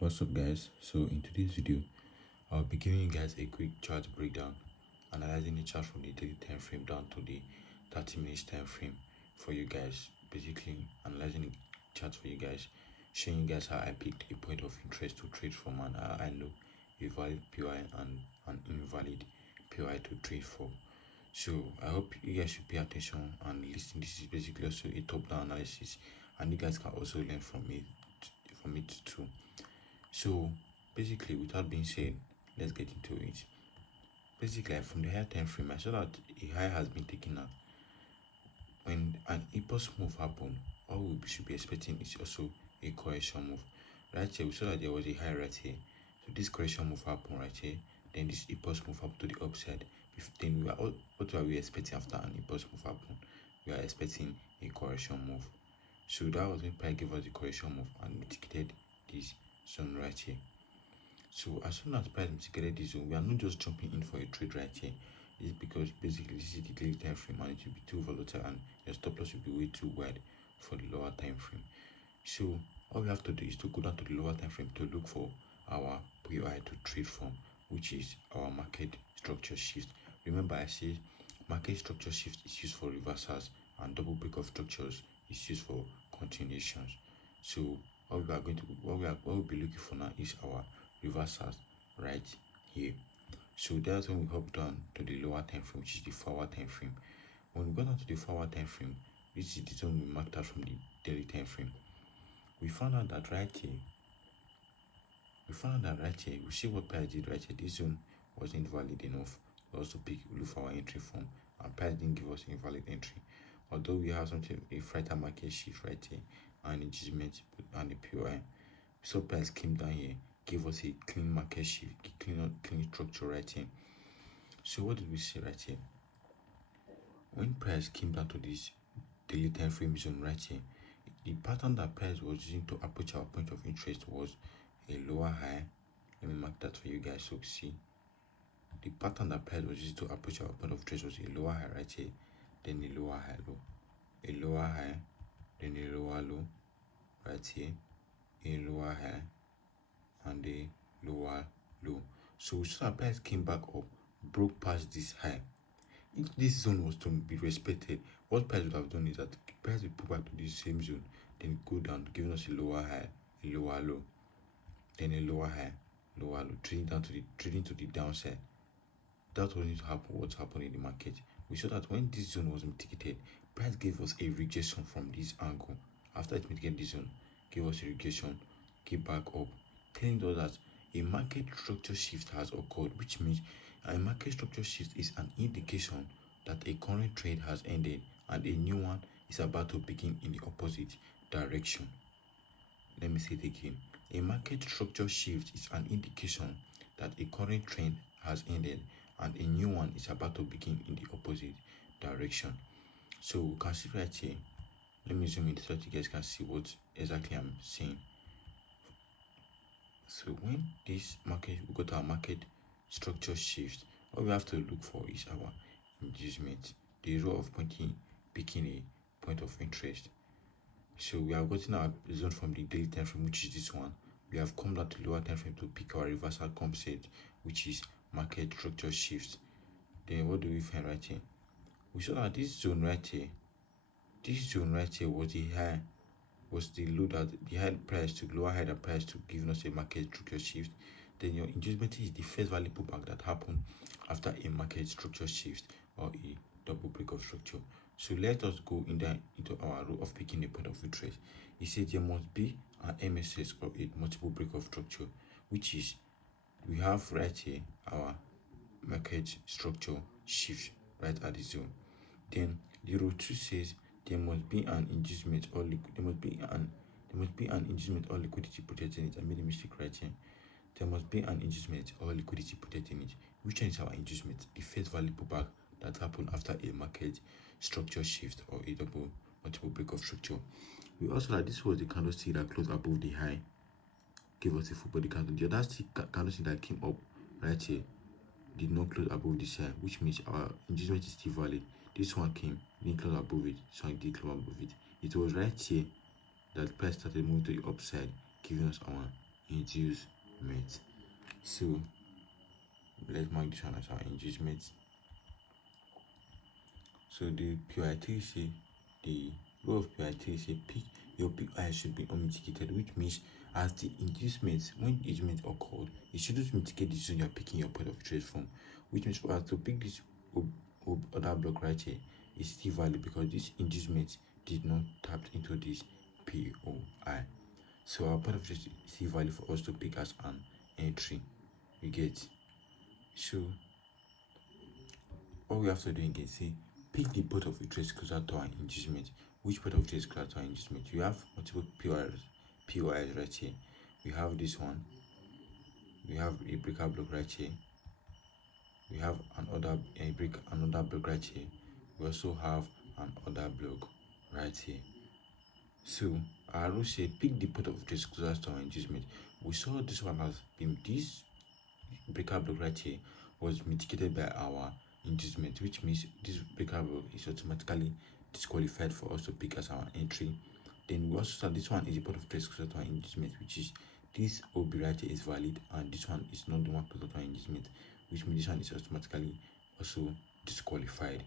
What's up, guys? So in today's video I'll be giving you guys a quick chart breakdown, analyzing the chart from the daily time frame down to the 30 minutes time frame for you guys. Basically analyzing the chart for you guys, showing you guys how I picked a point of interest to trade from, and I know a valid POI and an invalid POI to trade for. So I hope you guys should pay attention and listen. This is basically also a top-down analysis, and you guys can also learn from it too. So basically, without being said, let's get into it. Basically, from the higher time frame, I saw that a high has been taken out. When an impulse move happened, all we should be expecting is also a correction move. Right here, we saw that there was a high right here. So this correction move happened right here. Then this impulse move up to the upside. Then what are we expecting after an impulse move happen? We are expecting a correction move. So that was when price gave us the correction move and mitigated this zone right here. So as soon as price mitigated this zone, we are not just jumping in for a trade right here. It's because basically this is the daily time frame and it will be too volatile and your stop loss will be way too wide for the lower time frame. So all we have to do is to go down to the lower time frame to look for our POI to trade from, which is our market structure shift. Remember, I say market structure shift is used for reversals and double break of structures is used for continuations. So what we'll be looking for now is our reversals right here. So that's when we hop down to the lower time frame, which is the forward time frame. When we go down to the forward time frame, this is the zone we marked out from the daily time frame. We found out that right here, we see what price did right here. This zone wasn't valid enough to also look for our entry from, and price didn't give us invalid entry. Although we have something a flatter market shift right here and engagement and the POI. So price came down here, gave us a clean market shift, clean structure right here. So what did we see right here? When price came down to this daily time frame zone right here, the pattern that price was using to approach our point of interest was a lower high. Let me mark that for you guys so see. The pattern that price was using to approach our point of interest was a lower high right here, then a lower high low, a lower high, then a lower low right here, a lower high, and a lower low. So we saw that price came back up, broke past this high. If this zone was to be respected, what price would have done is that price will pull back to this same zone, then go down, giving us a lower high, a lower low, then a lower high, lower low, trading to the downside. That was to happen. What's happening in the market? We saw that when this zone was mitigated, price gave us a rejection from this angle. After it mitigated this zone, gave us a rejection, came back up, telling us that a market structure shift has occurred, which means a market structure shift is an indication that a current trade has ended and a new one is about to begin in the opposite direction. Let me say it again. A market structure shift is an indication that a current trend has ended and a new one is about to begin in the opposite direction. So we can see right here. Let me zoom in so that you guys can see what exactly I'm saying. So when this market, we go to our market structure shift, what we have to look for is our inducement, the row of picking a point of interest. So we have gotten our zone from the daily time frame, which is this one. We have come down to the lower time frame to pick our reversal concept, which is market structure shift. Then what do we find right here? We saw that this zone right here was the high, was the low that the high price to lower high the price to giving us a market structure shift. Then your inducement is the first value pullback that happened after a market structure shift or a double break of structure. So let us go into our row of picking a point of interest. It says there must be an MSS or a multiple break of structure, which is we have right here our market structure shift right at the zone. Then the row 2 says there must be an inducement or there must be an inducement or liquidity protecting it. I made a mistake right here. There must be an inducement or liquidity protecting it. Which one is our inducement? The first value pullback that happened after a market structure shift or a multiple break of structure. We also like this was the candlestick that closed above the high, gave us a full body candle. The other candlestick that came up right here did not close above this high, which means our inducement is still valid. This one came, didn't close above it, so it did close above it. It was right here that price started moving to the upside, giving us our inducement. So let's mark this one as our inducement. So the POI3 say the rule of POI3 say your POI should be unmitigated, which means as the inducement, when the inducement occurred, it shouldn't mitigate the zone you're picking your point of interest from, which means for us to pick this other block right here is still valid because this inducement did not tap into this POI. So our point of interest is still valid for us to pick as an entry. You get? So all we have to do again, say pick the point of interest closer to our inducement. Which point of interest closer to our inducement? You have multiple POIs right here. We have this one. We have a breaker block right here. We have another block right here. We also have another block right here. So our rule said pick the point of interest closer to our inducement. We saw this one as been this breaker block right here was mitigated by our inducement, which means this breaker block is automatically disqualified for us to pick as our entry. Then we also saw this one is a point of interest closer to our inducement, which is this OB right here is valid, and this one is not the one closer to our inducement, which means this one is automatically also disqualified.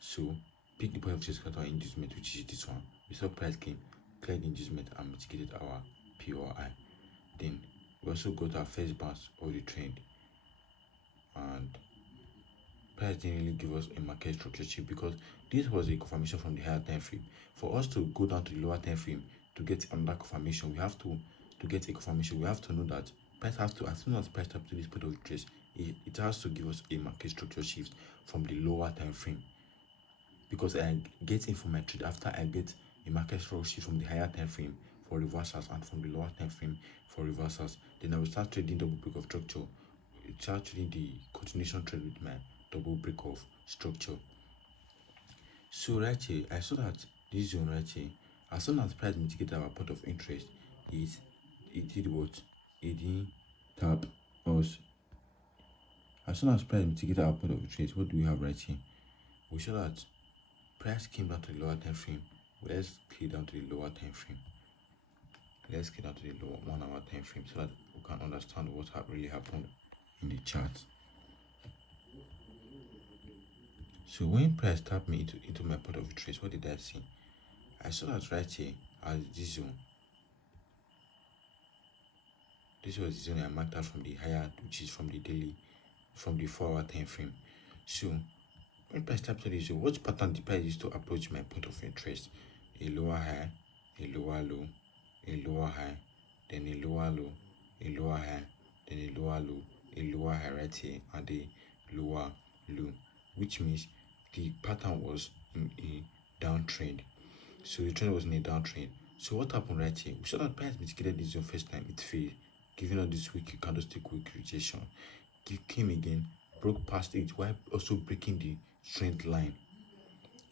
So pick the point of interest closer to our inducement, which is this one. We saw price came, cleared the inducement, and mitigated our POI. Then we also got our first bounce of the trend, and price didn't really give us a market structure chip because this was a confirmation from the higher time frame. For us to go down to the lower time frame to get another confirmation, we have to get a confirmation. We have to know that price has to, as soon as price taps to this point of interest, it has to give us a market structure shift from the lower time frame. Because I get in for my trade after I get a market structure shift from the higher time frame for reversals and from the lower time frame for reversals, then I will start trading double break of structure. Start trading the continuation trade with my double break of structure. So right here, I saw that this zone right here, as soon as price mitigated our point of interest, it did what? It didn't tap us. As soon as price mitigated our point of interest, what do we have right here? We saw that price came down to the lower time frame. Let's clear down to the lower time frame. Let's get down to the lower 1 hour time frame so that we can understand what really happened in the chart. So when price tapped me into my point of interest, what did I see? I saw that right here as this zone. This was the zone I marked out from the higher, which is from the daily, from the 4 hour time frame. So when price tapped to this zone, what pattern the price used to approach my point of interest? A lower high, a lower low, a lower high, then a lower low, a lower high, then a lower low, a lower high right here, and a lower low, which means the pattern was in a downtrend. So the trend was in a downtrend. So what happened right here? We saw that price mitigated this zone first time, it failed, giving us this weak candlestick weak rejection. It came again, broke past it while also breaking the trend line.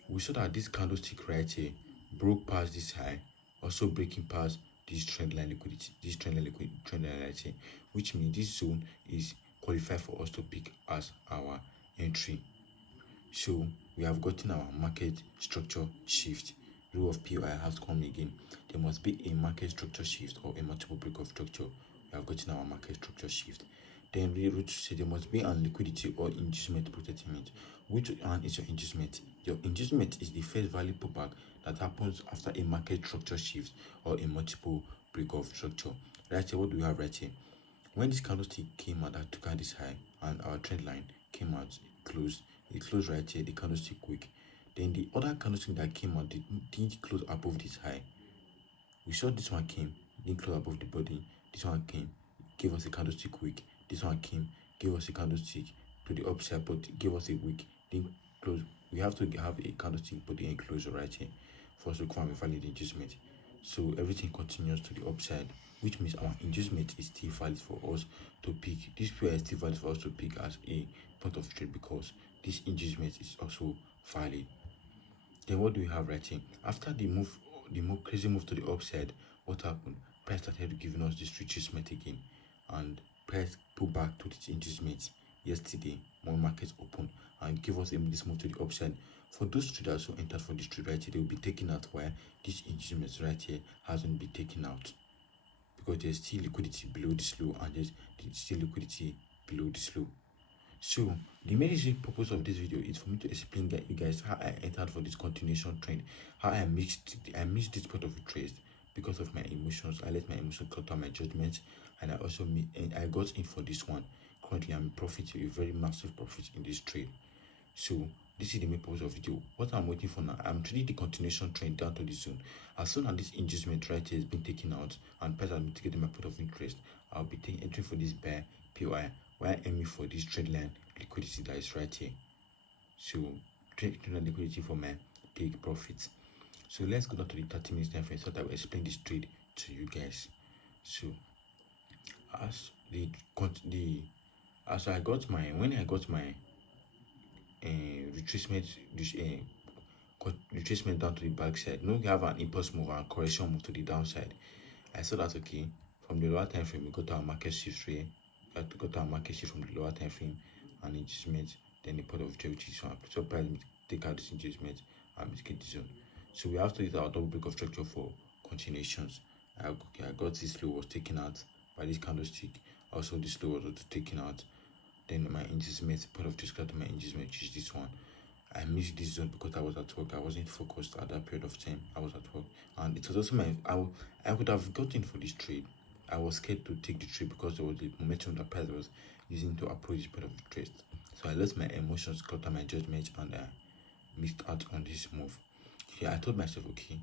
We saw that this candlestick right here broke past this high, also breaking past this trend line liquidity, trend line right here, which means this zone is qualified for us to pick as our entry. So we have gotten our market structure shift. Rule of POI has come again. There must be a market structure shift or a multiple break of structure. We have gotten our market structure shift. Then we would say there must be an liquidity or inducement protectment. Which one is your inducement? Your inducement is the first value pullback that happens after a market structure shift or a multiple break of structure. Right here, what do we have right here? When this candlestick came out that took out this high and our trend line came out, it closed right here, the candlestick wick. Then the other candlestick that came out didn't close above this high. We saw this one came, didn't close above the body. This one came, gave us a candlestick wick. This one came, gave us a candlestick to the upside, but gave us a wick, didn't close. We have to have a candlestick body enclosure right here for us to confirm a valid inducement. So everything continues to the upside, which means our inducement is still valid for us to pick. This POI is still valid for us to pick as a point of trade because this inducement is also valid. Then what do we have right here? After the crazy move to the upside, what happened? Price started giving us this retracement again, and price pulled back to its inducement yesterday when markets opened and give us this move to the upside. For those traders who entered for this trade right here, they will be taken out while this inducement right here hasn't been taken out, because there's still liquidity below this low and there's still liquidity below this low. So the main purpose of this video is for me to explain that you guys how I entered for this continuation trend, how I missed this part of the trade because of my emotions. I let my emotions cut my judgment, and I got in for this one. Currently, I'm profiting a very massive profit in this trade. So this is the main purpose of video. What I'm waiting for now, I'm trading the continuation trend down to the zone. As soon as this inducement right here has been taken out and price has been taken my point of interest, I'll be entering for this buy POI while aiming for this trade line liquidity that is right here. So trade liquidity for my big profits. So let's go down to the 30 minutes time frame so that I will explain this trade to you guys. So as I got my retracement retracement down to the backside. No, we have an impulse move and correction move to the downside. I saw that okay, from the lower time frame we got our market shift here. We got our market shift from the lower time frame and adjustment, then the point of trade which is one. So price take out this adjustment and mitigate the zone. So we have to use our double break of structure for continuations. I got this low was taken out by this candlestick. Also this low was also taken out. Then my adjustment, point of trade to my adjustment, which is this one. I missed this zone because I was at work. I wasn't focused at that period of time. I was at work, and it was also I would have gotten for this trade. I was scared to take the trade because there was the momentum the price was using to approach this point of interest. So I let my emotions clutter my judgment and I missed out on this move. Yeah, I told myself, okay,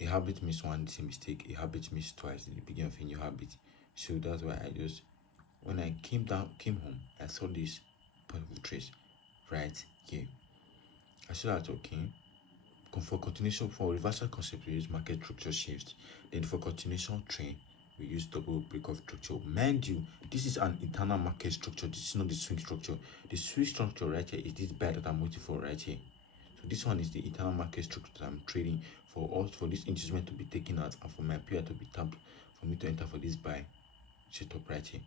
a habit miss one, it's a mistake. A habit miss twice, in the beginning of a new habit. So that's why I just, when I came home, I saw this point of interest right here. I saw that okay. For continuation, for reversal concept, we use market structure shift. Then for continuation trend, we use double break of structure. Mind you, this is an internal market structure. This is not the swing structure. The swing structure right here is this buy that I'm waiting for right here. So this one is the internal market structure that I'm trading for this inducement to be taken out and for my period to be tapped for me to enter for this buy setup right here.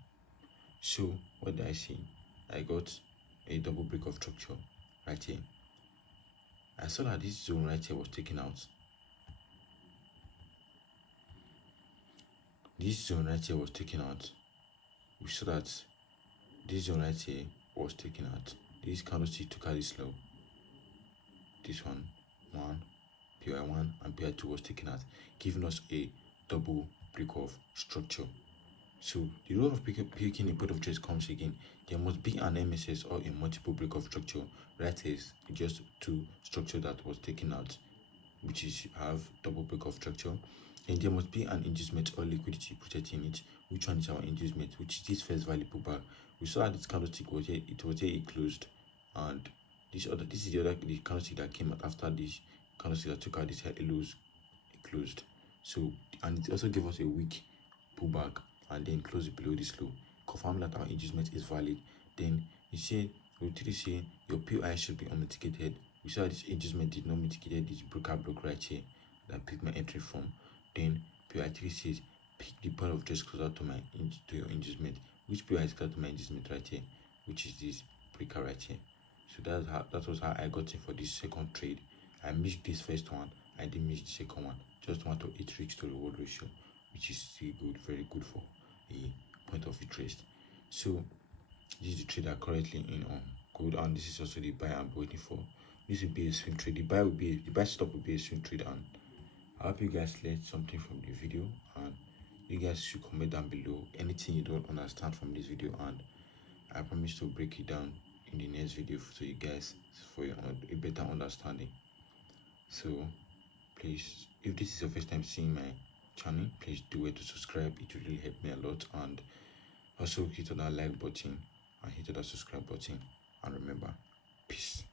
So what did I see? I got a double break of structure right here. I saw that this zone right here was taken out. This zone right here was taken out. We saw that this zone right here was taken out. This candlestick took out this low. This one, PI1 and PI2 was taken out, giving us a double break of structure. So the rule of picking a point of trade comes again. There must be an MSS or a multiple break of structure. Right here is just two structure that was taken out, which is have double break of structure. And there must be an inducement or liquidity protecting it. Which one is our inducement? Which is this first value pullback. We saw that this candlestick was here. It was here. It closed, and this is the candlestick that came out after this candlestick that took out this lows. It closed. So and it also gave us a weak pullback and then close below this low, confirm that our inducement is valid. Then you say we literally say your POI should be unmitigated. We saw this inducement did not mitigate this broker block right here that picked my entry from. Then POI 3 says pick the point of trade closer to your inducement. Which POI is closer to my inducement right here, which is this breaker right here. So that was how I got in for this second trade. I missed this first one, I didn't miss the second one. Just 1 to 8 risk to reward ratio, which is still good, very good for a point of interest. So this is the trade I'm currently in on good, and this is also the buy I'm waiting for. This will be a swing trade. The buy stop will be a swing trade, and I hope you guys learned something from the video, and you guys should comment down below anything you don't understand from this video, and I promise to break it down in the next video so you guys for a better understanding. So please, if this is your first time seeing my channel, please do it to subscribe. It will really help me a lot, and also hit on that like button and hit on that subscribe button, and remember, peace.